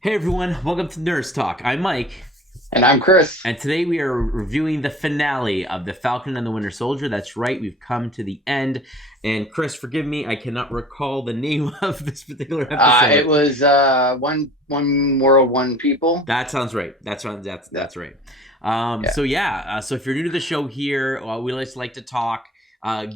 Hey everyone, welcome to Nurse Talk. I'm Mike, And I'm Chris. and today we are reviewing the finale of The Falcon and the Winter Soldier. That's right, we've come to the end. And Chris, forgive me, I cannot recall the name of this particular It episode. was one world, one people. That sounds right. Yeah, That's right. yeah. So if you're new to the show here, we just like to talk,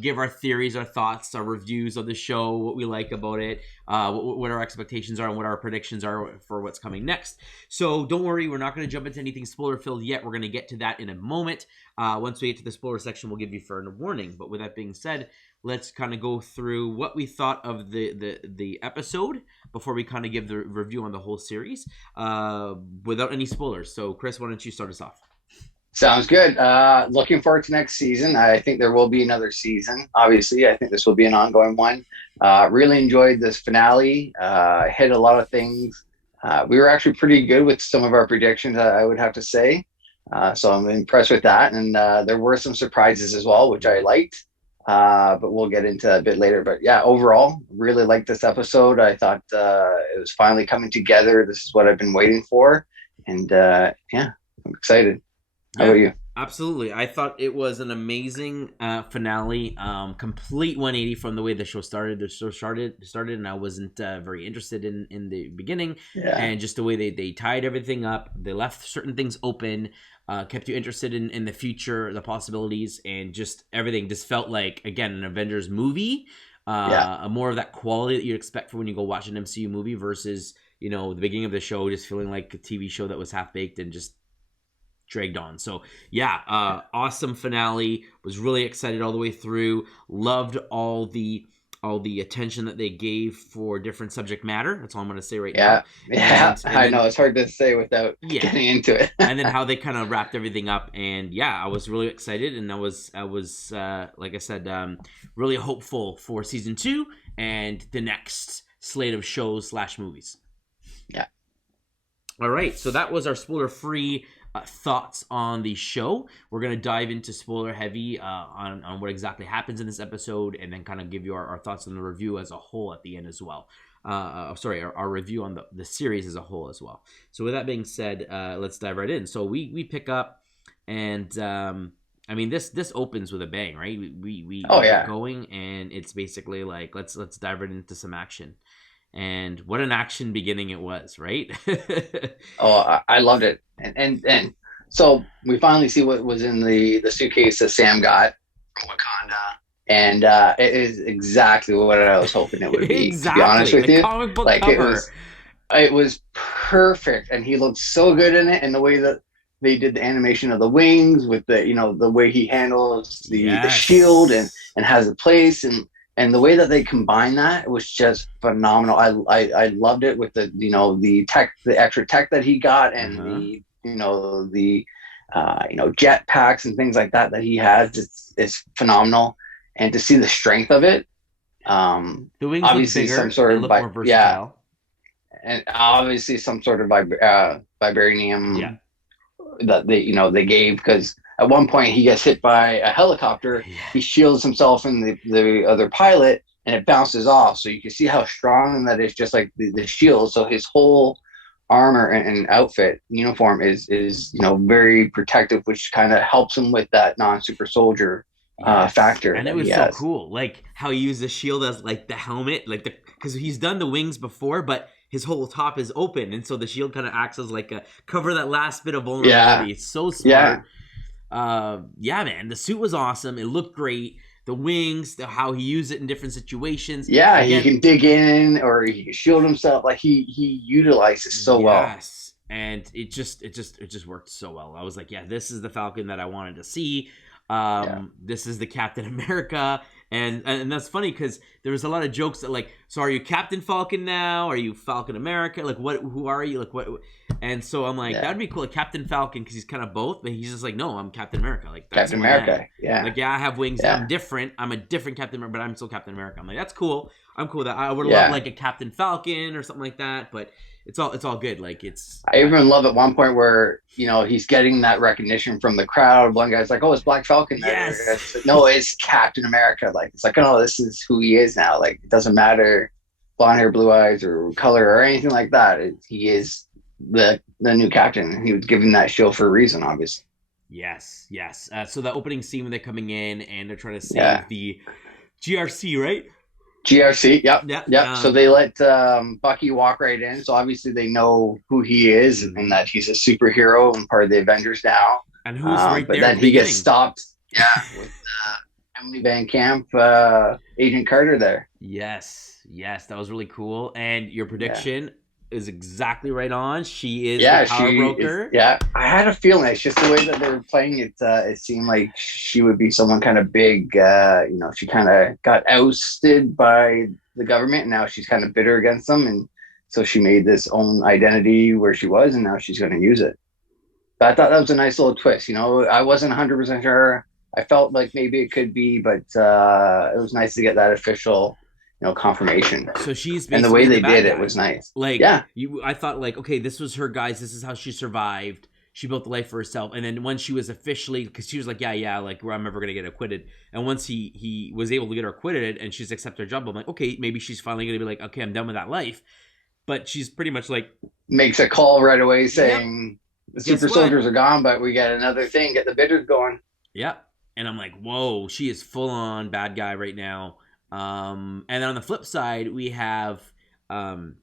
give our theories, our thoughts, our reviews of the show, what we like about it, what our expectations are, and what our predictions are for what's coming next. So don't worry, we're not going to jump into anything spoiler filled yet. We're going to get to that in a moment. Once we get to the spoiler section, we'll give you fair warning. But with that being said, let's kind of go through what we thought of the episode before we kind of give the review on the whole series, without any spoilers. So, Chris, why don't you start us off? Sounds good. Looking forward to next season. I think there will be another season. Obviously, I think this will be an ongoing one. Really enjoyed this finale. Hit a lot of things. We were actually pretty good with some of our predictions, I would have to say. So I'm impressed with that. And there were some surprises as well, which I liked. But we'll get into that a bit later. But yeah, overall, really liked this episode. I thought it was finally coming together. This is what I've been waiting for. And yeah, I'm excited. How about Yeah, you? absolutely. I thought it was an amazing finale. Complete 180 from the way the show started. The show started, and I wasn't very interested in the beginning, Yeah. and just the way they tied everything up. They left certain things open, kept you interested in the future, the possibilities, and just everything. Just felt like, again, an Avengers movie. Yeah. More of that quality that you expect for when you go watch an MCU movie versus the beginning of the show just feeling like a TV show that was half baked and just dragged on. So yeah, awesome finale. Was really excited all the way through. Loved all the attention that they gave for different subject matter. That's all I'm going to say right now. Yeah. Yeah. And I then know it's hard to say without yeah, getting into it. and then how they kind of wrapped everything up. And yeah, I was really excited, and I was like I said, really hopeful for season 2 and the next slate of shows slash movies. Yeah. All right, so that was our spoiler-free thoughts on the show. We're going to dive into spoiler heavy on what exactly happens in this episode, and then kind of give you our thoughts on the review as a whole at the end as well. Our review on the series as a whole as well. So with that being said, let's dive right in. So we pick up, and I mean this opens with a bang, right? We Oh get yeah. going, and it's basically like let's dive right into some action. And what an action beginning it was, right? Oh, I loved it. And so we finally see what was in the suitcase that Sam got from Wakanda. And it is exactly what I was hoping it would be, to be honest Exactly, with the you. comic book Like cover. it was perfect, and he looked so good in it, and the way that they did the animation of the wings with the way he handles the shield Yes. and has a place, and the way that they combine that was just phenomenal. I loved it with the tech, the extra tech that he got, Uh and huh. the jet packs and things like that he has. It's phenomenal, and to see the strength of it, The wings look obviously some bigger. sort They of look more yeah, versatile. and obviously some sort of Yeah. vibranium that they gave, because at one point he gets hit by a helicopter. Yeah. He shields himself and the other pilot, and it bounces off. So you can see how strong that is, just like the shield. So his whole armor and outfit uniform is very protective, which kind of helps him with that non super soldier Yes. factor And it that he was so has. cool, like how he used the shield as like the helmet, like because he's done the wings before, but his whole top is open, and so the shield kind of acts as like a cover that last bit of Yeah, vulnerability. It's so yeah, smart. Yeah, man, the suit was awesome. It looked great. The wings, how he used it in different situations. yeah. He Again, can dig in, or he can shield himself. Like he utilizes so well. yes, and it just worked so well. I was like, yeah, this is the Falcon that I wanted to see. Yeah, This is the Captain America, and that's funny because there was a lot of jokes that like, so are you Captain Falcon now? Are you Falcon America? Like, what? Who are you? Like, what? And so I'm like, yeah. that'd be cool, like Captain Falcon, because he's kind of both, but he's just like, no, I'm Captain America. Like, that's Captain who I am. America. Yeah, Like, yeah, I have wings. I'm yeah, different. I'm a different Captain America, but I'm still Captain America. I'm like, that's cool. I'm cool with that. I would love yeah. like a Captain Falcon or something like that, but it's all good. Like, it's I yeah. even love at one point where he's getting that recognition from the crowd. One guy's like, "Oh, it's Black Falcon." Yes. It's like, no, it's Captain America. Like it's like, oh, this is who he is now. Like it doesn't matter blonde hair, blue eyes, or color, or anything like that. He is the new captain. He was given that show for a reason, obviously. Yes, yes. So the opening scene when they're coming in and they're trying to Yeah. save the GRC, right? GRC, yep, Yeah. yep. So they let Bucky walk right in. So obviously they know who he is and that he's a superhero and part of the Avengers now. And who's right But there at then the he gets beginning? stopped, yeah, with Emily Van Camp, Agent Carter there. Yes, yes, that was really cool. And your Yeah. prediction is exactly right on. She is the Yeah, power she is. broker. Yeah, I had a feeling. It's just the way that they were playing it. It seemed like she would be someone kind of big. She kind of got ousted by the government, and now she's kind of bitter against them, and so she made this own identity where she was, and now she's going to use it. But I thought that was a nice little twist. I wasn't 100% sure. I felt like maybe it could be, but it was nice to get that official, confirmation. So she's And the way basically the they bad did it guy. was nice. Like Yeah, I thought, like, okay, this was her, guys. This is how she survived. She built the life for herself. And then when she was officially, because she was like, yeah, like I'm never gonna get acquitted. And once he was able to get her acquitted, and she's accepted her job, I'm like, okay, maybe she's finally gonna be like, okay, I'm done with that life. But she's pretty much like, makes a call right away yep, saying the guess super what? soldiers are gone, but we got another thing. Get the bidders going. Yep. And I'm like, whoa, she is full on bad guy right now. And then on the flip side, we have um,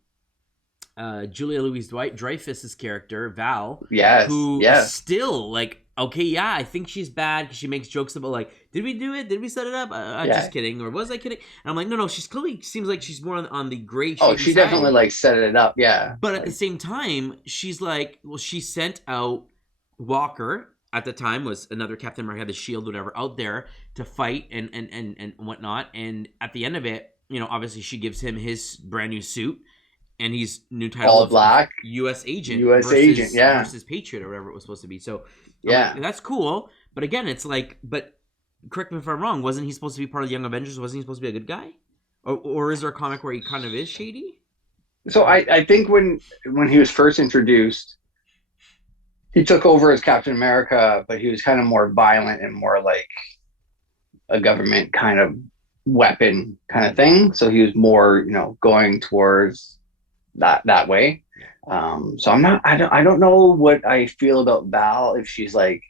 Julia Louis-Dreyfus's character Val, Yes, who yes, still like, okay, yeah, I think she's bad because she makes jokes about like, did we do it? Did we set it up? yeah. Just kidding, or was I kidding? And I'm like, no, she's clearly seems like she's more on the gray Oh, shady she definitely side. like set it up. Yeah, But at the like same time, she's like, well, she sent out Walker at the time was another Captain America had the shield, whatever, out there to fight and whatnot. And at the end of it, obviously she gives him his brand new suit, and he's new title all of black U.S. agent U.S. agent. Yeah, versus Patriot or whatever it was supposed to be. So I'm yeah. like, that's cool. But again, it's like, but correct me if I'm wrong. Wasn't he supposed to be part of the Young Avengers? Wasn't he supposed to be a good guy? Or is there a comic where he kind of is shady? So I think when he was first introduced, he took over as Captain America, but he was kind of more violent and more like a government kind of weapon kind of thing. So he was more, going towards that way. So I don't know what I feel about Val, if she's like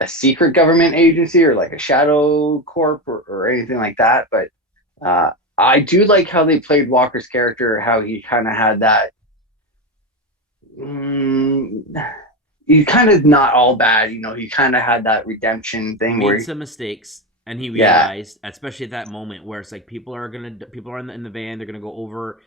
a secret government agency or like a shadow corp or anything like that. But I do like how they played Walker's character, how he kind of had that. Mm, he's kind of not all bad, he kind of had that redemption He thing made where, some mistakes, and he yeah, realized, especially at that moment, where it's like people are in the van, they're gonna go over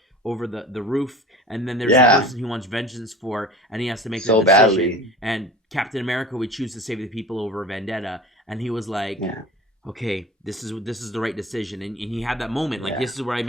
the roof, and then there's the yeah, person who wants vengeance for, and he has to make that so decision. badly, And Captain America would choose to save the people over Vendetta, and he was like, yeah, okay, this is the right decision. And he had that moment, like, yeah, this is where I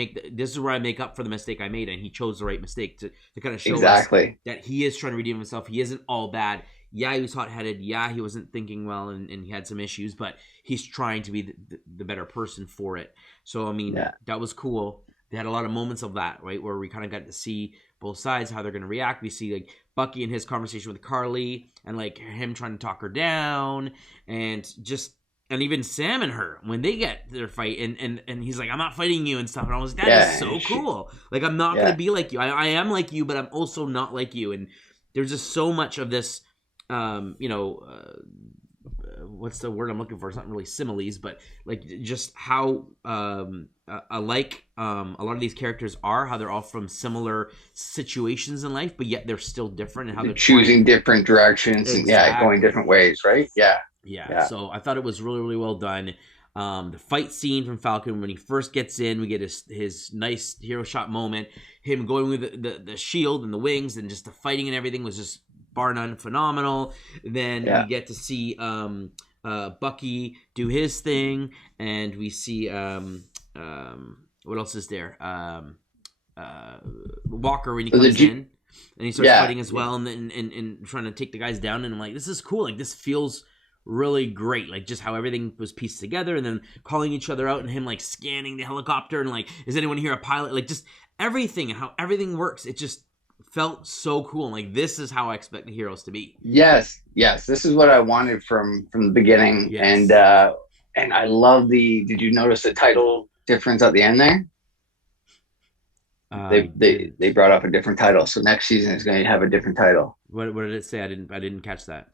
make up for the mistake I made, and he chose the right mistake to kind of show us exactly, that he is trying to redeem himself. He isn't all bad. Yeah, he was hot-headed. Yeah, he wasn't thinking well, and he had some issues, but he's trying to be the better person for it. So I mean, yeah, that was cool. They had a lot of moments of that, right, where we kind of got to see both sides, how they're going to react. We see like Bucky and his conversation with Carly, and like him trying to talk her down, and even Sam and her when they get their fight, and he's like, I'm not fighting you and stuff, and I was like, that is yeah, so cool. Like, I'm not yeah, gonna be like you. I am like you, but I'm also not like you. And there's just so much of this, what's the word I'm looking for? It's not really similes, but like just how alike a lot of these characters are, how they're all from similar situations in life, but yet they're still different, and how they're choosing different directions and yeah, going exactly. different ways, right? Yeah, Yeah, yeah, so I thought it was really, really well done. The fight scene from Falcon when he first gets in, we get his nice hero shot moment. Him going with the shield and the wings and just the fighting and everything was just bar none phenomenal. Then we yeah. get to see Bucky do his thing, and we see what else is there? Walker when he So the comes in and he starts yeah, fighting as well, and trying to take the guys down. And I'm like, this is cool. Like, this feels really great, like just how everything was pieced together, and then calling each other out, and him like scanning the helicopter, and like, is anyone here a pilot? Like, just everything and how everything works. It just felt so cool, and like, this is how I expect the heroes to be. yes. This is what I wanted from the beginning, Yes. and I love the. Did you notice the title difference at the end there? I They didn't. brought up a different title, so next season is going to have a different title: What did it say? I didn't catch that.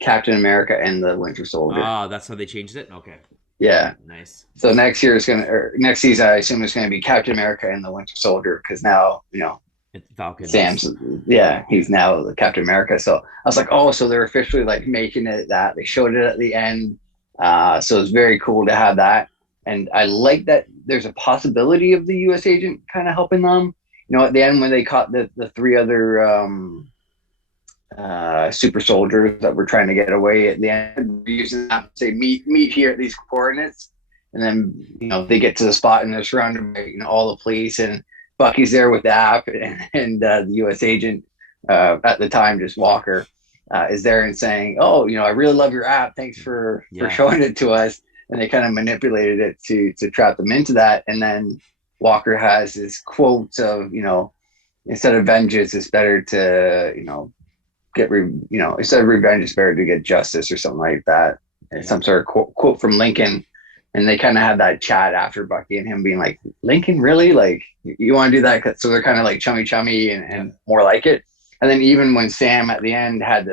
Captain America and the Winter Soldier. Oh, that's how they changed it. Okay, Yeah. nice. So next year is going to, or next season, I assume it's going to be Captain America and the Winter Soldier because now, Falcon Sam's, is yeah, yeah. he's now the Captain America. So I was like, oh, so they're officially like making it that they showed it at the end. So it's very cool to have that. And I like that there's a possibility of the U.S. agent kind of helping them. At the end when they caught the three other super soldiers that were trying to get away at the end, using that to say meet here at these coordinates, and then they get to the spot and they're surrounded by all the police, and Bucky's there with the app, and the U.S. agent at the time, just Walker, is there and saying, "Oh, I really love your app. Thanks for Yeah. showing it to us." And they kind of manipulated it to trap them into that, and then Walker has his quotes of instead of vengeance, it's better to instead of revenge, it's better to get justice or something like that. And Yeah. some sort of quote from Lincoln. And they kind of had that chat after Bucky and him being like, Lincoln, really? Like, you want to do that? So they're kind of like chummy and, Yeah. and more like it. And then even when Sam at the end had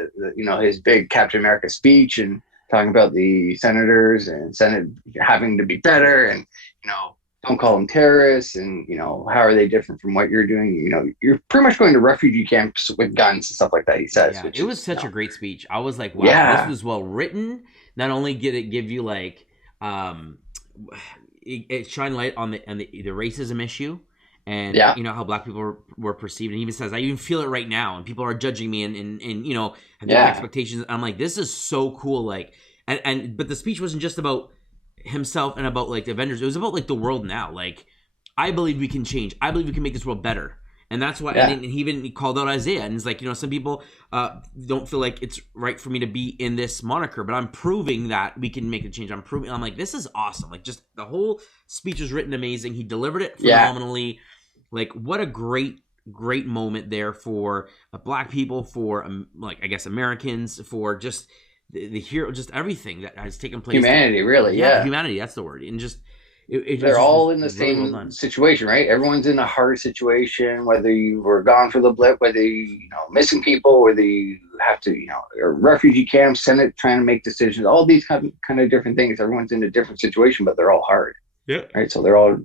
his big Captain America speech and talking about the senators and Senate having to be better and, you know, don't call them terrorists and how are they different from what you're doing, you're pretty much going to refugee camps with guns and stuff like that, he says, Yeah, which it was is such a great speech. I was like, wow, this yeah, was well written. Not only did it give you like, um, it shined light on the racism issue, and yeah, how black people were perceived. And he even says, I even feel it right now, and people are judging me, and have different yeah, expectations. I'm like, this is so cool. Like, and but the speech wasn't just about himself and about like the Avengers. It was about like the world now. Like, I believe we can change. I believe we can make this world better. And that's why, yeah, and he even called out Isaiah, and it's like, some people don't feel like it's right for me to be in this moniker, but I'm proving that we can make a change. I'm like, this is awesome. Like, just the whole speech was written amazing. He delivered it yeah. phenomenally. Like, what a great moment there for black people, for like, I guess, Americans, for just the hero, just everything that has taken place. Humanity, really, Yeah, yeah. humanity. That's the word. And just it They're just all in the really well same done. situation, right? Everyone's in a hard situation, whether you were gone for the blip, whether missing people, whether you have to, or refugee camps, Senate trying to make decisions, all these kind of different things. Everyone's in a different situation, but they're all hard, Yeah. right? So they're all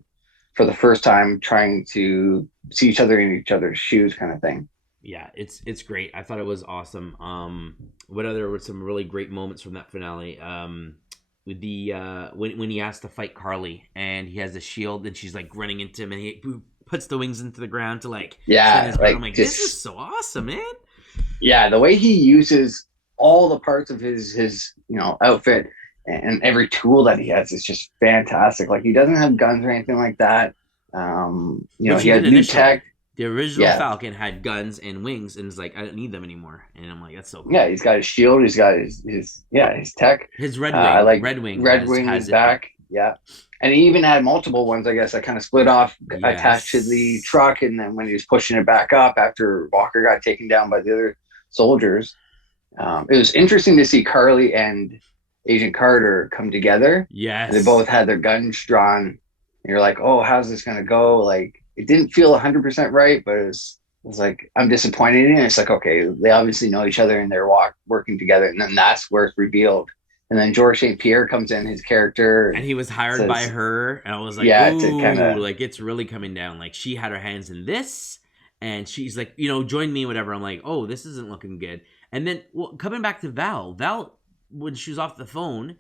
for the first time trying to see each other in each other's shoes, kind of thing. Yeah, it's great. I thought it was awesome. What other were some really great moments from that finale? With the when he has to fight Carly and he has the shield and she's like running into him and he puts the wings into the ground to like stand Yeah, his ground. I'm like like, this is just so awesome, man. yeah, the way he uses all the parts of his outfit and every tool that he has is just fantastic. Like he doesn't have guns or anything like that. Which He he did has new initially. tech. The original Yeah, Falcon had guns and wings, and it's like, I don't need them anymore. And I'm like, that's so yeah, cool. he's got his shield. He's got his tech. His I like Red Wing Red has Wing is has it. back. Yeah, and he even had multiple ones. I guess that kind of split off, attached to the Yes. truck, and then when he was pushing it back up after Walker got taken down by the other soldiers. It was interesting to see Carly and Agent Carter come together. And they Yes. both had their guns drawn. And you're like, oh, how's this going to go? Like, it didn't feel 100% right, but it was like, I'm disappointed in it. It's like, okay, they obviously know each other and they're working together. And then that's where it's revealed. And then George St. Pierre comes in, his character, And he was hired by says, her, and I was like, yeah, to kind "Ooh, of, like it's really coming down." Like she had her hands in this, and she's like, join me, whatever. I'm like, "Oh, this isn't looking good." And then, well, coming back to Val, when she was off the phone,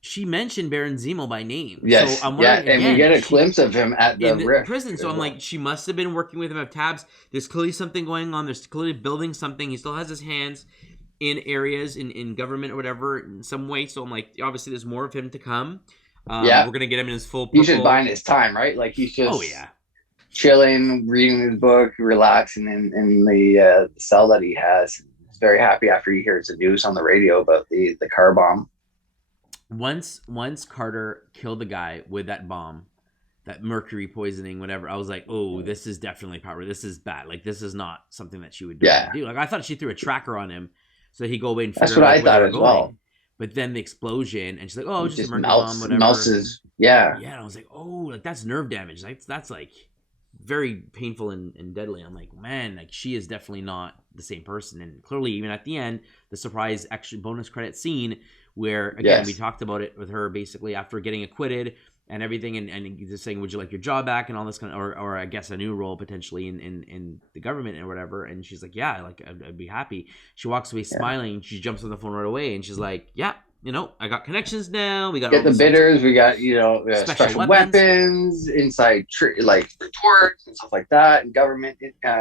she mentioned Baron Zemo by name. So yes, I'm yeah. wondering And we again, get a she glimpse of him at the in the rift prison. So as I'm well. like, she must have been working with him at tabs. There's clearly something going on. There's clearly building something. He still has his hands in areas in government or whatever in some way. So I'm like, obviously, there's more of him to come. Yeah. We're gonna get him in his full He's just purple. buying his time, right? Like he's Oh just yeah, chilling, reading his book, relaxing in the cell that he has. He's very happy after he hears the news on the radio about the car bomb. once Carter killed the guy with that bomb, that mercury poisoning, whatever, I was like, oh, this is definitely power. This is bad. Like this is not something that she would normally Yeah, do. Like I thought she threw a tracker on him so that he'd go away and figure that's out what like I where they thought were as well. going. But then the explosion, and she's like, oh, He it's just a just mercury bomb, melts whatever. his yeah. Yeah, and I was like, oh, like that's nerve damage. That's like very painful and deadly. I'm like, man, like she is definitely not the same person. And clearly, even at the end, the surprise actually bonus credit scene where again we talked about it with her basically after getting acquitted and everything, and just saying, would you like your job back and all this kind of, or I guess a new role potentially in the government or whatever. And she's like, yeah, like I'd be happy. She walks away smiling. She jumps on the phone right away, and she's like, yeah, you know, I got connections now. We got the bidders. We got, you know, special weapons inside like reports and stuff like that, and government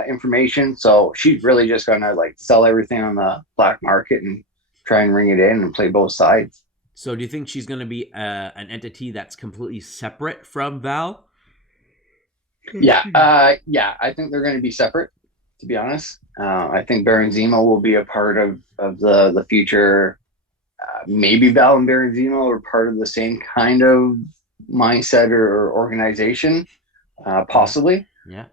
information. So she's really just gonna like sell everything on the black market and try and ring it in and play both sides. So do you think she's going to be an entity that's completely separate from Val? Yeah, I think they're going to be separate, to be honest. I think Baron Zemo will be a part of the future. Maybe Val and Baron Zemo are part of the same kind of mindset or organization, possibly. Yeah.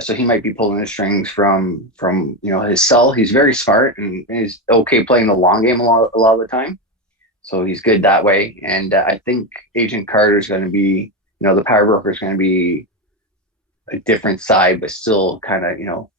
So he might be pulling the strings from you know, his cell. He's very smart and he's okay playing the long game a lot of the time. So he's good that way. And I think Agent Carter is going to be, you know, the power broker is going to be a different side, but still kind of, you know,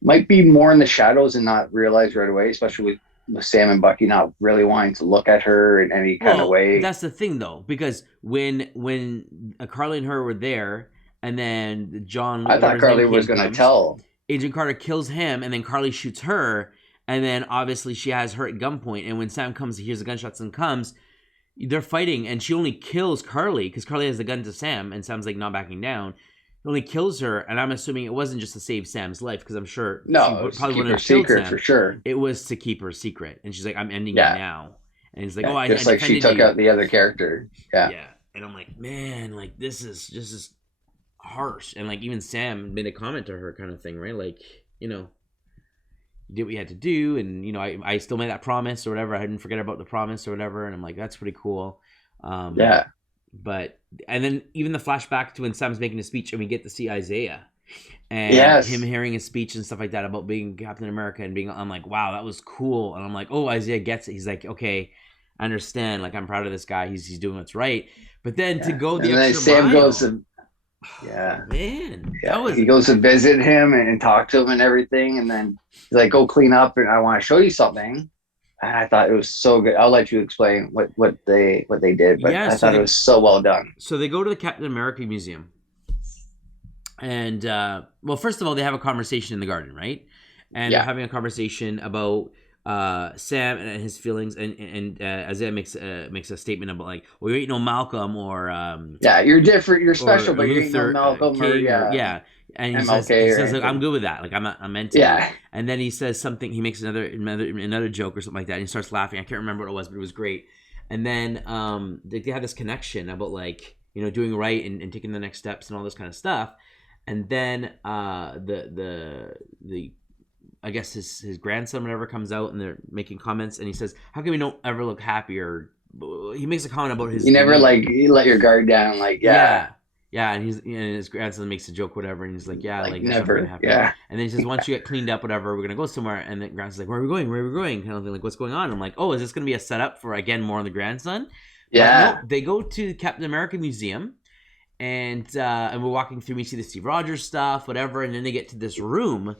might be more in the shadows and not realize right away, especially with Sam and Bucky not really wanting to look at her in any kind of way. That's the thing, though, because when Carly and her were there, and then John... I thought Carly was going to tell. Agent Carter kills him, and then Carly shoots her, and then obviously she has her at gunpoint, and when Sam comes, he hears the gunshots and comes, they're fighting, and she only kills Carly, because Carly has the gun to Sam, and Sam's like not backing down. He only kills her, and I'm assuming it wasn't just to save Sam's life, because I'm sure she probably wouldn't have killed Sam. For sure. It was to keep her secret, and she's like, I'm ending it now. And he's like, I just like she took out the other character. Yeah. And I'm like, man, like this is harsh. And like even Sam made a comment to her kind of thing, right? Like, you know, you did what you had to do, and you know, I still made that promise or whatever. I didn't forget about the promise or whatever. And I'm like, that's pretty cool. But and then even the flashback to when Sam's making a speech and we get to see Isaiah and him hearing his speech and stuff like that about being Captain America and being, I'm like, wow, that was cool. And I'm like, oh, Isaiah gets it. He's like, okay, I understand. Like, I'm proud of this guy. He's doing what's right. But then to go the extra Sam mile, goes to he goes to visit him and talk to him and everything, and then he's like, go clean up and I want to show you something. And I thought it was so good. I'll let you explain what they did, but I thought it was so well done. So they go to the Captain America Museum, and well, first of all, they have a conversation in the garden, right? And they're having a conversation about Sam and his feelings, and Isaiah makes a statement about like, well, you ain't no Malcolm or you're different, you're special, but you ain't no Malcolm and he says like, I'm good with that, like I'm into it. And then he says something, he makes another joke or something like that, and he starts laughing. I can't remember what it was, but it was great. And then they have this connection about like, you know, doing right and taking the next steps and all this kind of stuff. And then the I guess his grandson, whatever, comes out and they're making comments, and he says, how come we don't ever look happier? He makes a comment about his... You never, like, you let your guard down, like, Yeah, and his grandson makes a joke, whatever, and he's like, like never, And then he says, once you get cleaned up, whatever, we're going to go somewhere. And then grandson's like, where are we going? Kind of thing, like, what's going on? I'm like, oh, is this going to be a setup for, again, more on the grandson? Yeah. But no, they go to the Captain America Museum, and we're walking through, we see the Steve Rogers stuff, whatever, and then they get to this room...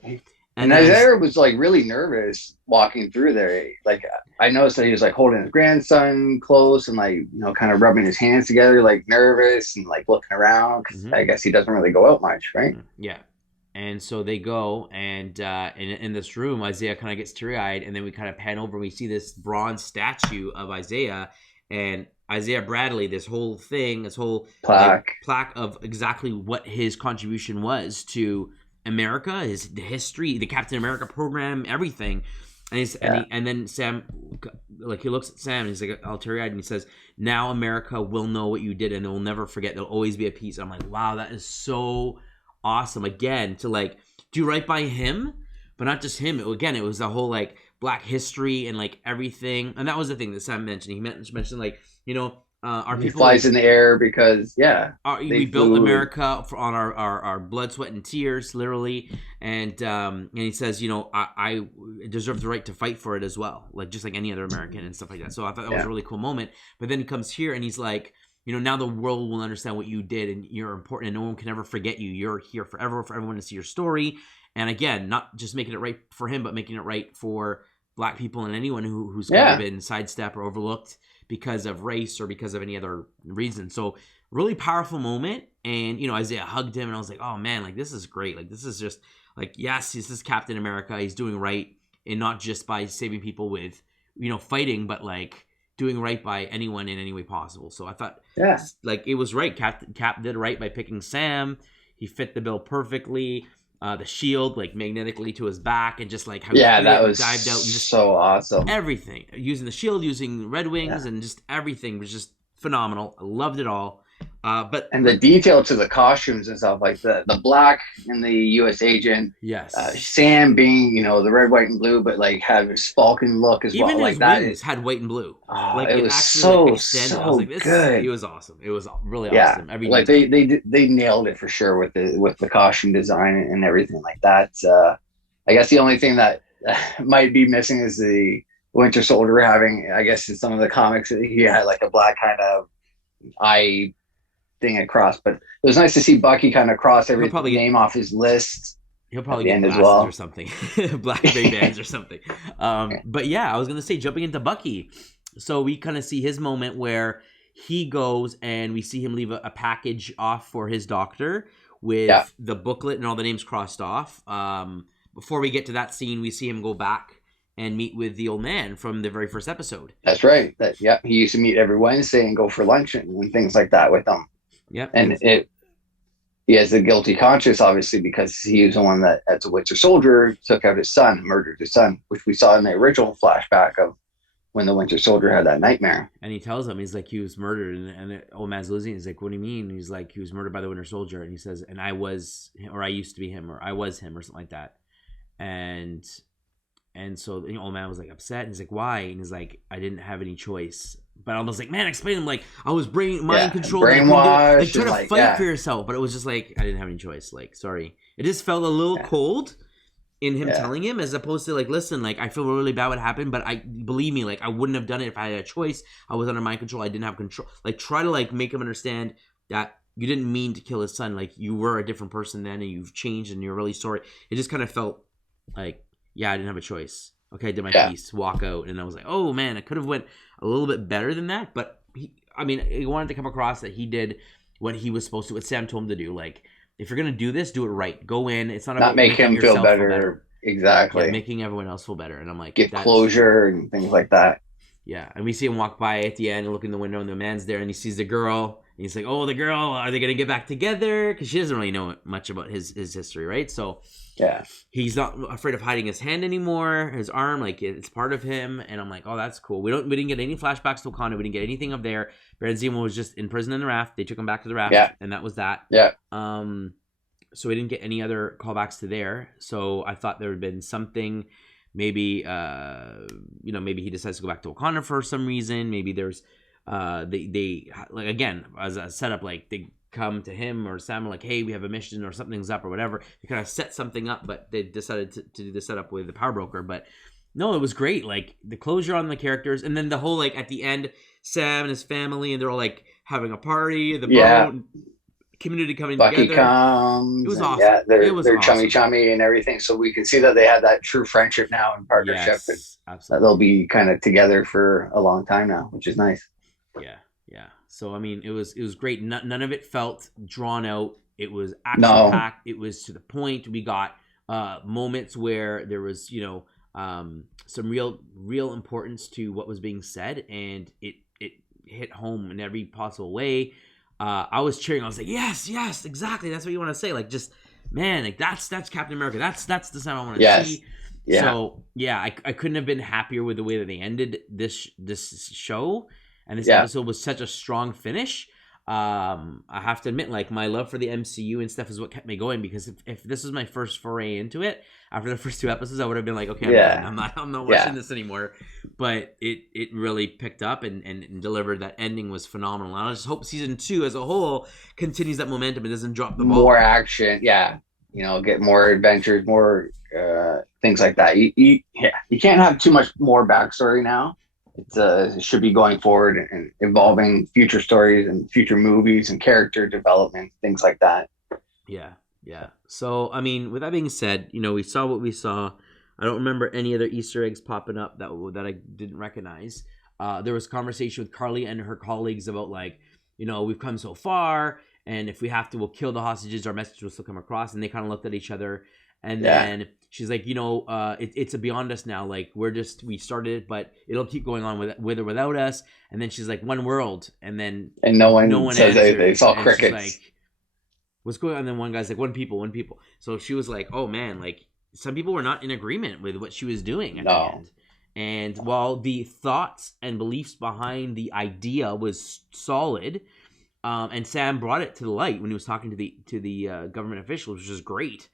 And Isaiah was like really nervous walking through there. Like I noticed that he was like holding his grandson close and like, you know, kind of rubbing his hands together, like nervous and like looking around. Because I guess he doesn't really go out much, right? Yeah. And so they go, and in this room, Isaiah kind of gets teary-eyed, and then we kind of pan over and we see this bronze statue of Isaiah and Isaiah Bradley. This whole thing, this whole plaque of exactly what his contribution was to America, the history, the Captain America program, everything. And then Sam, like, he looks at Sam and he's like all teary-eyed, and he says, now America will know what you did and they'll never forget. There'll always be a peace. I'm like, wow, that is so awesome. Again, to like do right by him, but not just him. It was the whole like Black history and like everything. And that was the thing that Sam mentioned. He mentioned like, you know, our people flies in the air because we built America on our blood, sweat, and tears, literally. And he says, you know, I deserve the right to fight for it as well, like just like any other American and stuff like that. So I thought that was a really cool moment. But then he comes here and he's like, now the world will understand what you did, and you're important, and no one can ever forget you. You're here forever for everyone to see your story. And again, not just making it right for him, but making it right for Black people and anyone who's kind of been sidestepped or overlooked because of race or because of any other reason. So really powerful moment. And, Isaiah hugged him, and I was like, oh man, like this is great. Like this is just like, yes, this is Captain America. He's doing right, and not just by saving people with, fighting, but like doing right by anyone in any way possible. So I thought, like it was right. Cap did right by picking Sam. He fit the bill perfectly. The shield like magnetically to his back, and just like how that was dived out and just so awesome. Everything, using the shield, using Red Wings, and just everything was just phenomenal. I loved it all. And the detail to the costumes and stuff, like the black and the U.S. agent, yes, Sam being the red, white, and blue, but like had his Falcon look as well. Even like his that wings had white and blue. Like it was actually, so I was like, this good. It was awesome. It was really awesome. Like they nailed it for sure with the costume design and everything like that. I guess the only thing that might be missing is the Winter Soldier having, I guess in some of the comics, he had like a black kind of eye thing across, but it was nice to see Bucky kind of cross every name off his list. He'll probably get glasses as well, or something. Black Ray-Bans or something. But yeah, I was gonna say, jumping into Bucky, so we kind of see his moment where he goes and we see him leave a package off for his doctor with the booklet and all the names crossed off. Before we get to that scene, we see him go back and meet with the old man from the very first episode. That's right. He used to meet every Wednesday and go for lunch and things like that with them. Yep. And he has a guilty conscience, obviously, because he was the one that, as a Winter Soldier, took out his son, murdered his son, which we saw in the original flashback of when the Winter Soldier had that nightmare. And he tells him, he's like, he was murdered. And the old man's losing. He's like, what do you mean? And he's like, he was murdered by the Winter Soldier. And he says, and I was, or I used to be him, or I was him, or something like that. And so the old man was like upset, and he's like, why? And he's like, I didn't have any choice. But I was like, man, explain him. Like, I was mind control. Brainwashed. Like, try to fight for yourself. But it was just like, I didn't have any choice. Like, sorry. It just felt a little cold in him telling him, as opposed to like, listen, like, I feel really bad what happened, but believe me, like, I wouldn't have done it if I had a choice. I was under mind control. I didn't have control. Like, try to like make him understand that you didn't mean to kill his son. Like, you were a different person then, and you've changed, and you're really sorry. It just kind of felt like, yeah, I didn't have a choice. Okay, I did my piece, walk out, and I was like, oh man, it could have went a little bit better than that. But he wanted to come across that he did what he was supposed to, what Sam told him to do. Like, if you're gonna do this, do it right. Go in. It's not about make him feel better. Exactly. Yeah, making everyone else feel better. And I'm like, get closure and things like that. Yeah, and we see him walk by at the end and look in the window, and the man's there, and he sees the girl. And he's like, oh, the girl, are they going to get back together? Because she doesn't really know much about his history, right? So he's not afraid of hiding his hand anymore, his arm, like it's part of him. And I'm like, oh, that's cool. We didn't get any flashbacks to Wakanda. We didn't get anything up there. Baron Zemo was just in prison in the raft. They took him back to the raft, and that was that. Yeah. So we didn't get any other callbacks to there. So I thought there would have been something. Maybe maybe he decides to go back to Wakanda for some reason. Maybe there's they like, again, as a setup, like they come to him or Sam, like, hey, we have a mission or something's up or whatever. They kind of set something up, but they decided to do the setup with the power broker. But no, it was great. Like the closure on the characters, and then the whole, like, at the end, Sam and his family, and they're all like having a party, the boat, community coming Bucky together. Comes. It was awesome. Yeah, they're awesome. chummy and everything. So we can see that they had that true friendship now and partnership. Yes, that they'll be kind of together for a long time now, which is nice. Yeah. So I mean, it was great. None of it felt drawn out. It was action packed. It was to the point. We got moments where there was, some real importance to what was being said, and it hit home in every possible way. I was cheering. I was like, yes, exactly. That's what you want to say. Like, just, man, like that's Captain America. That's the sound I want to see. Yeah. So yeah, I couldn't have been happier with the way that they ended this show. And this episode was such a strong finish. I have to admit, like, my love for the MCU and stuff is what kept me going, because if this was my first foray into it, after the first 2 episodes, I would have been like, okay, I'm not watching this anymore. But it really picked up and delivered. That ending was phenomenal. And I just hope season 2 as a whole continues that momentum and doesn't drop the ball. More action, get more adventures, more things like that. You can't have too much more backstory now. It should be going forward and evolving future stories and future movies and character development, things like that. Yeah, yeah. So, I mean, with that being said, we saw what we saw. I don't remember any other Easter eggs popping up that I didn't recognize. There was conversation with Carly and her colleagues about like, we've come so far, and if we have to, we'll kill the hostages. Our message will still come across. And they kind of looked at each other, and then she's like, it's beyond us now. Like we started it, but it'll keep going on with or without us. And then she's like, one world, and then no one says anything. It's all crickets. Like, what's going on? And then one guy's like, one people. So she was like, oh man, like some people were not in agreement with what she was doing at the end. And while the thoughts and beliefs behind the idea was solid, and Sam brought it to the light when he was talking to the government officials, which is great.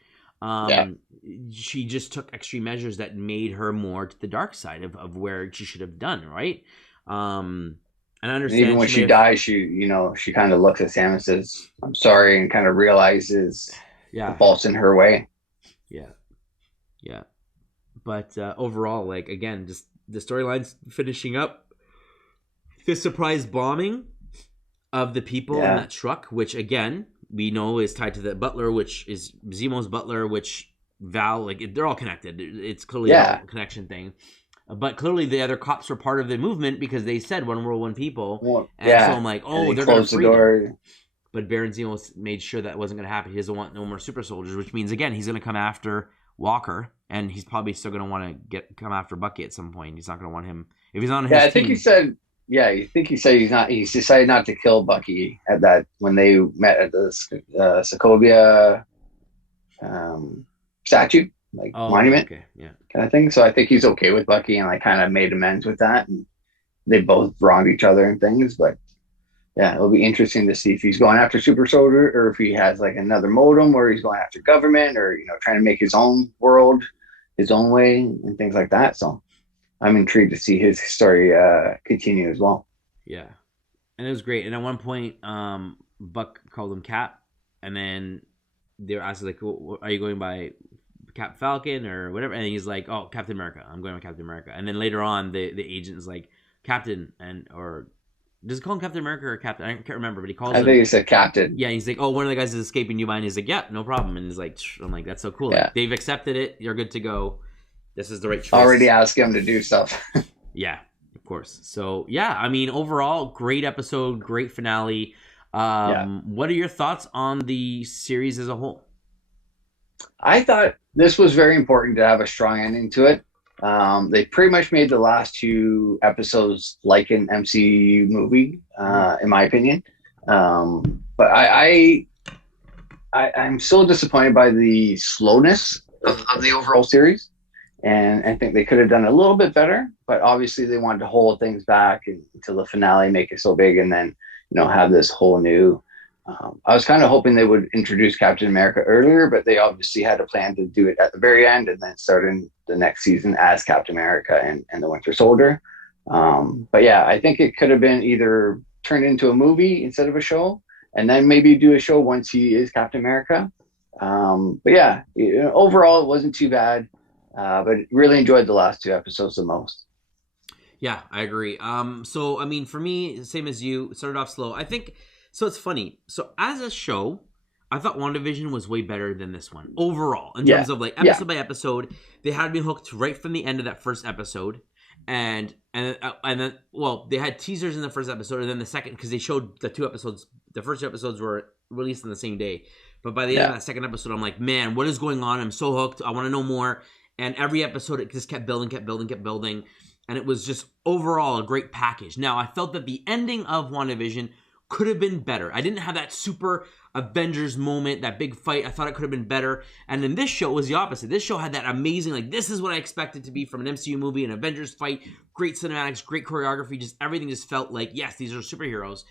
She just took extreme measures that made her more to the dark side of where she should have done, right? And I understand. And even when she dies, she kind of looks at Sam and says, "I'm sorry," and kind of realizes the fault's in her way. Yeah. But overall, like, again, just the storyline's finishing up. The surprise bombing of the people in that truck, which, again, we know is tied to the butler, which is Zemo's butler, which Val, like, they're all connected. It's clearly a connection thing. But clearly the other cops were part of the movement because they said one world, one people. So I'm like, they're going to free them. But Baron Zemo made sure that wasn't going to happen. He doesn't want no more super soldiers, which means, again, he's going to come after Walker, and he's probably still going to want to come after Bucky at some point. He's not going to want him if he's on his team. I think he said. Yeah, I think he said he's decided not to kill Bucky at that when they met at the Sokovia statue, like monument, kind of thing. So I think he's okay with Bucky, and like kind of made amends with that. And they both wronged each other and things, but yeah, it'll be interesting to see if he's going after Super Soldier or if he has like another modem where he's going after government or trying to make his own world his own way and things like that. So I'm intrigued to see his story continue as well. Yeah, and it was great. And at one point, Buck called him Cap, and then they were asking like, "Are you going by Cap Falcon or whatever?" And he's like, "Oh, Captain America. I'm going by Captain America." And then later on, the agent is like, "Captain," or does he call him Captain America or Captain? I can't remember, but he calls him. I think he said Captain. Yeah, he's like, "Oh, one of the guys is escaping you mind." He's like, "Yeah, no problem." And he's like, "I'm like, that's so cool. Like, they've accepted it. You're good to go. This is the right choice." Already asked him to do stuff. Yeah, of course. So yeah, I mean, overall, great episode, great finale. What are your thoughts on the series as a whole? I thought this was very important to have a strong ending to it. They pretty much made the last two episodes like an MCU movie, in my opinion. But I'm so disappointed by the slowness of the overall series. And I think they could have done a little bit better, but obviously they wanted to hold things back until the finale, make it so big, and then have this whole new. I was kind of hoping they would introduce Captain America earlier, but they obviously had a plan to do it at the very end and then start in the next season as Captain America and the Winter Soldier. But yeah, I think it could have been either turned into a movie instead of a show, and then maybe do a show once he is Captain America. But yeah, overall it wasn't too bad. But really enjoyed the last two episodes the most. Yeah, I agree. So I mean, for me, same as you, it started off slow. I think so. It's funny. So as a show, I thought WandaVision was way better than this one overall in terms of like episode by episode. They had me hooked right from the end of that first episode, and then they had teasers in the first episode, and then the second because they showed the two episodes. The first two episodes were released on the same day, but by the end of that second episode, I'm like, man, what is going on? I'm so hooked. I want to know more. And every episode, it just kept building. And it was just overall a great package. Now, I felt that the ending of WandaVision could have been better. I didn't have that super Avengers moment, that big fight. I thought it could have been better. And then this show was the opposite. This show had that amazing, like, this is what I expected to be from an MCU movie, an Avengers fight. Great cinematics, great choreography. Just everything just felt like, yes, these are superheroes.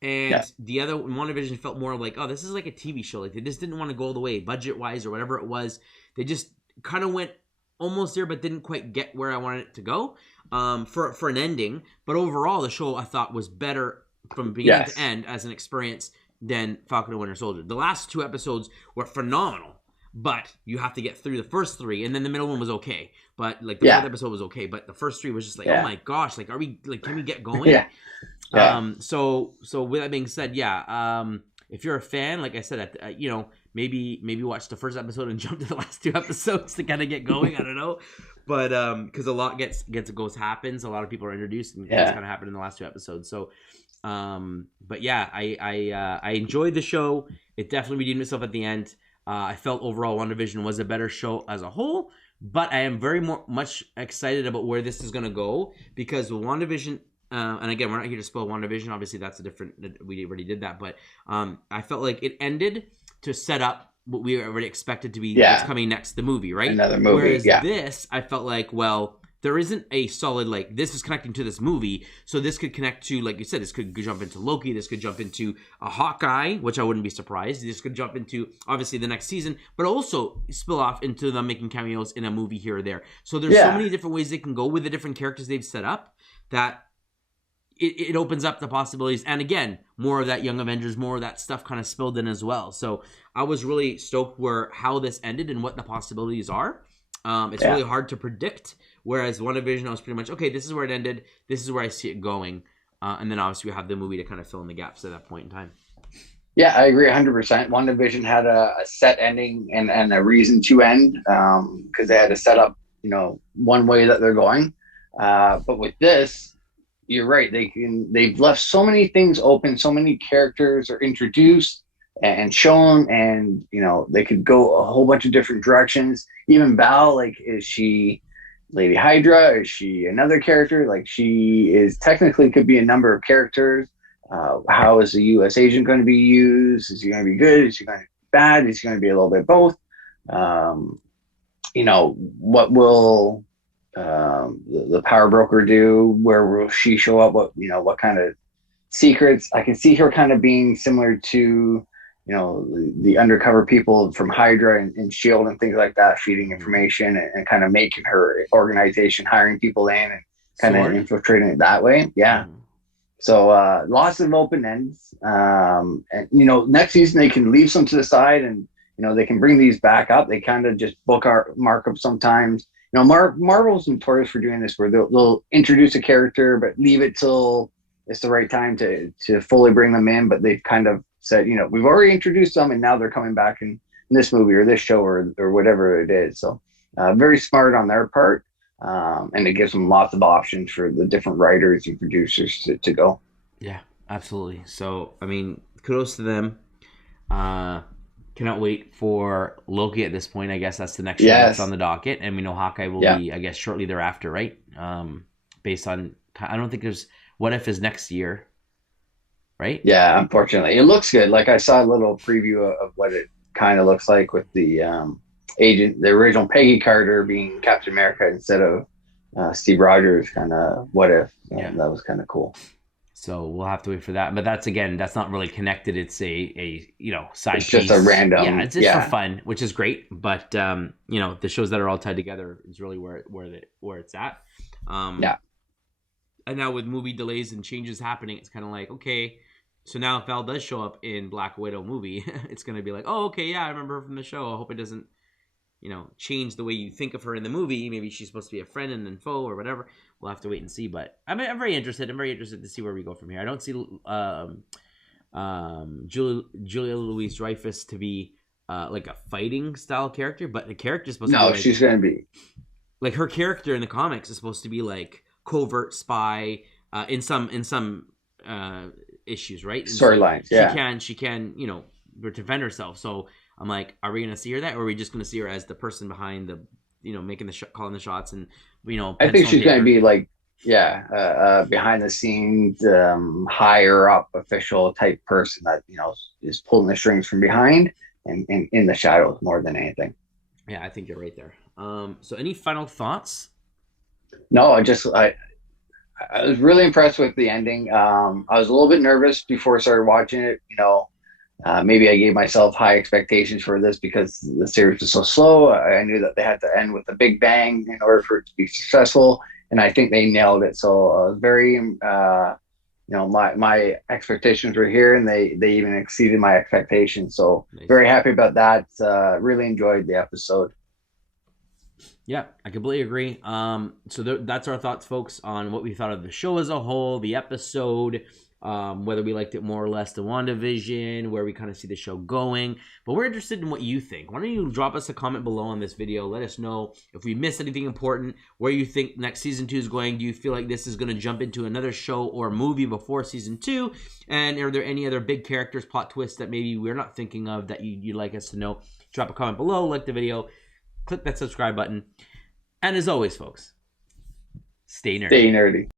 And the other, WandaVision felt more like, oh, this is like a TV show. Like, they just didn't want to go all the way, budget-wise or whatever it was. They just kind of went almost there, but didn't quite get where I wanted it to go for an ending. But overall, the show I thought was better from beginning to end as an experience than Falcon and Winter Soldier. The last two episodes were phenomenal. but you have to get through the first three, and then the middle one was okay. But like the Yeah. fourth episode was okay, but the first three was just like, oh Yeah. my gosh, like are we like can we get going? Yeah. Yeah. So with that being said, yeah. If you're a fan, like I said, you know, maybe watch the first episode and jump to the last two episodes to kind of get going. I don't know, but because a lot happens, a lot of people are introduced and things kind of happen in the last two episodes. So, but yeah, I enjoyed the show. It definitely redeemed itself at the end. I felt overall WandaVision was a better show as a whole, but I am very much excited about where this is going to go because with WandaVision. And again, we're not here to spoil WandaVision. Obviously, that's a different. We already did that, but I felt like it ended to set up what we already expected to be what's coming next, the movie, right? Another movie. Whereas this, I felt like, well, there isn't a solid like this is connecting to this movie, so this could connect to, like you said, this could jump into Loki, this could jump into a Hawkeye, which I wouldn't be surprised. This could jump into obviously the next season, but also spill off into them making cameos in a movie here or there. So there's so many different ways they can go with the different characters they've set up that. It opens up the possibilities, and again, more of that Young Avengers, more of that stuff kind of spilled in as well. So I was really stoked how this ended and what the possibilities are. It's really hard to predict. Whereas WandaVision, I was pretty much okay. This is where it ended. This is where I see it going, and then obviously we have the movie to kind of fill in the gaps at that point in time. Yeah, I agree 100%. WandaVision had a set ending and a reason to end because they had to set up, you know, one way that they're going. But with this. You're right. They've left so many things open. So many characters are introduced and shown, and you know they could go a whole bunch of different directions. Even Val, like, is she Lady Hydra? Is she another character? Like, she is technically could be a number of characters. How is the U.S. agent going to be used? Is she going to be good? Is she going to be bad? Is she going to be a little bit both? You know, what will the power broker do? Where will she show up? What kind of secrets? I can see her kind of being similar to, you know, the undercover people from Hydra and Shield and things like that, feeding information and kind of making her organization, hiring people in and kind of infiltrating it that way. Yeah. So lots of open ends. And you know, next season they can leave some to the side, and you know they can bring these back up. They kind of just mark up sometimes. You know, Marvel's notorious for doing this, where they'll introduce a character, but leave it till it's the right time to fully bring them in. But they've kind of said, you know, we've already introduced them, and now they're coming back in this movie or this show or whatever it is. So very smart on their part, and it gives them lots of options for the different writers and producers to go. Yeah, absolutely. So, I mean, kudos to them. Cannot wait for Loki at this point. I guess that's the next show that's on the docket. And we know Hawkeye will be, I guess, shortly thereafter, right? Based on, I don't think there's, What If is next year, right? Yeah, unfortunately. It looks good. Like I saw a little preview of what it kind of looks like with the agent, the original Peggy Carter being Captain America instead of Steve Rogers, kind of What If. Yeah, that was kind of cool. So we'll have to wait for that. But that's not really connected. It's a you know, side piece. It's just a random. Yeah, it's for fun, which is great. But you know, the shows that are all tied together is really where it's at. And now with movie delays and changes happening, it's kind of like, okay, so now if Val does show up in Black Widow movie, it's going to be like, oh, okay, yeah, I remember her from the show. I hope it doesn't, you know, change the way you think of her in the movie. Maybe she's supposed to be a friend and then foe or whatever. We'll have to wait and see. But I'm very interested. I'm very interested to see where we go from here. I don't see Julia Louis-Dreyfus to be like a fighting style character, but the character is supposed to be like, she's going to be like, her character in the comics is supposed to be like covert spy in some issues, right? Storylines. She can, you know, defend herself. So I'm like, are we going to see her that, or are we just going to see her as the person behind the, you know, making the calling the shots and, you know, I think she's going to be like, behind the scenes, higher up official type person that, you know, is pulling the strings from behind and in the shadows more than anything. Yeah, I think you're right there. So any final thoughts? No, I was really impressed with the ending. I was a little bit nervous before I started watching it. You know, maybe I gave myself high expectations for this because the series was so slow. I knew that they had to end with a big bang in order for it to be successful, and I think they nailed it. So I was very my expectations were here, and they even exceeded my expectations. So Nice. very happy about that. Really enjoyed the episode. Yeah, I completely agree. So that's our thoughts, folks, on what we thought of the show as a whole, the episode, whether we liked it more or less than WandaVision, where we kind of see the show going. But we're interested in what you think. Why don't you drop us a comment below on this video? Let us know if we missed anything important, where you think next season 2 is going. Do you feel like this is going to jump into another show or movie before season 2? And are there any other big characters, plot twists that maybe we're not thinking of that you'd like us to know? Drop a comment below, like the video, click that subscribe button. And as always, folks, stay nerdy. Stay nerdy.